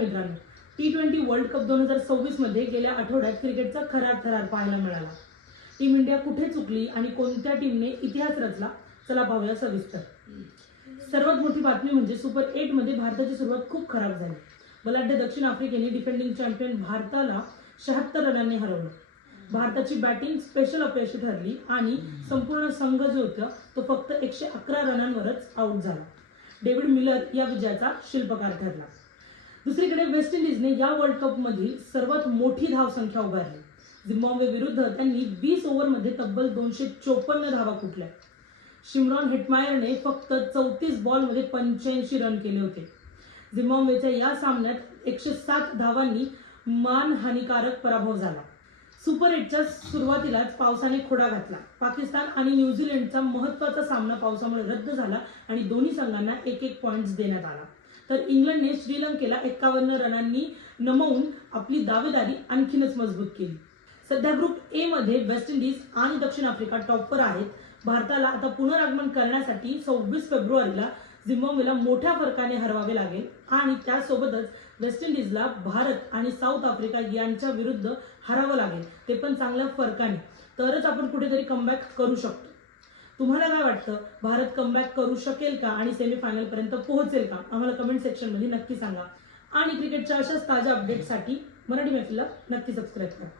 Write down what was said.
मित्रांनो, T20 world cup 2026 मध्ये गेल्या आठवड्यात क्रिकेटचा खरा थरार पाहायला मिळाला. टीम इंडिया कुठे चुकली आणि कोणत्या टीमने इतिहास रचला, चला पाहूया सविस्तर. सर्वात मोठी बातमी म्हणजे सुपर 8 मध्ये भारताची सुरुवात खूप खराब झाली. बलाढ्य दक्षिण आफ्रिकेने डिफेंडिंग चॅम्पियन भारताला 76 रनांनी हरवलं. भारताची बॅटिंग स्पेशल अपयशी ठरली आणि संपूर्ण संघ जो होता तो फक्त 111 रनांवरच आउट झाला. डेव्हिड मिलर या विजयाचा शिल्पकार ठरला. दुसरीकडे वेस्ट इंडिजने या वर्ल्ड कप मधील सर्वात मोठी धावसंख्या उभारली. झिम्बाब्वे विरुद्ध त्यांनी 20 ओव्हरमध्ये तब्बल 254 धावा कुठल्या. शिमरॉन हेटमायरने फक्त 34 बॉलमध्ये 85 रन केले होते. झिम्बाब्वेच्या या सामन्यात 107 धावांनी मानहानिकारक पराभव झाला. सुपर 8च्या सुरुवातीलाच पावसाने खोडा घातला. पाकिस्तान आणि न्यूझीलंडचा महत्त्वाचा सामना पावसामुळे रद्द झाला आणि दोन्ही संघांना 1-1 पॉइंट्स देण्यात आला. तर इंग्लंडने श्रीलंकेला 51 रनांनी नमवून आपली दावेदारी आणखीनच मजबूत केली. सध्या ग्रुप ए मध्ये वेस्ट इंडिज आणि दक्षिण आफ्रिका टॉपवर आहेत. भारताला आता पुनरागमन करण्यासाठी 26 फेब्रुवारीला झिम्बाब्वेला मोठ्या फरकाने हरवावे लागेल आणि त्यासोबतच वेस्ट इंडिजला भारत आणि साऊथ आफ्रिका यांच्या विरुद्ध हरावं लागेल, ते पण चांगल्या फरकाने. तरच आपण कुठेतरी कमबॅक करू शकतो. तुम्हाला काय वाटतं, भारत कमबॅक करू शकेल का आणि सेमीफायनल पर्यंत पोहोचेल का? आम्हाला कमेंट सेक्शन मध्ये नक्की सांगा. आणि क्रिकेटच्या अशाच ताज्या अपडेटसाठी मराठी मैफिलला नक्की सबस्क्राईब करा.